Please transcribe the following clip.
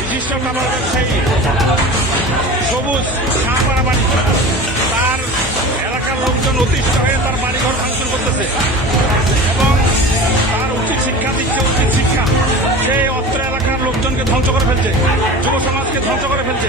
বিশিষ্ট কাপড় ব্যবসায়ী সবুজ শাহপাড়া বাড়ি, তার এলাকার লোকজন অতিষ্ঠ হয়ে তার বাড়িঘর ভাঙচুর করতেছে এবং তার উচিত শিক্ষা দিচ্ছে, উচিত শিক্ষা। সেই অত্র এলাকার লোকজনকে ধ্বংস করে ফেলছে, যুব সমাজকে ধ্বংস করে ফেলছে।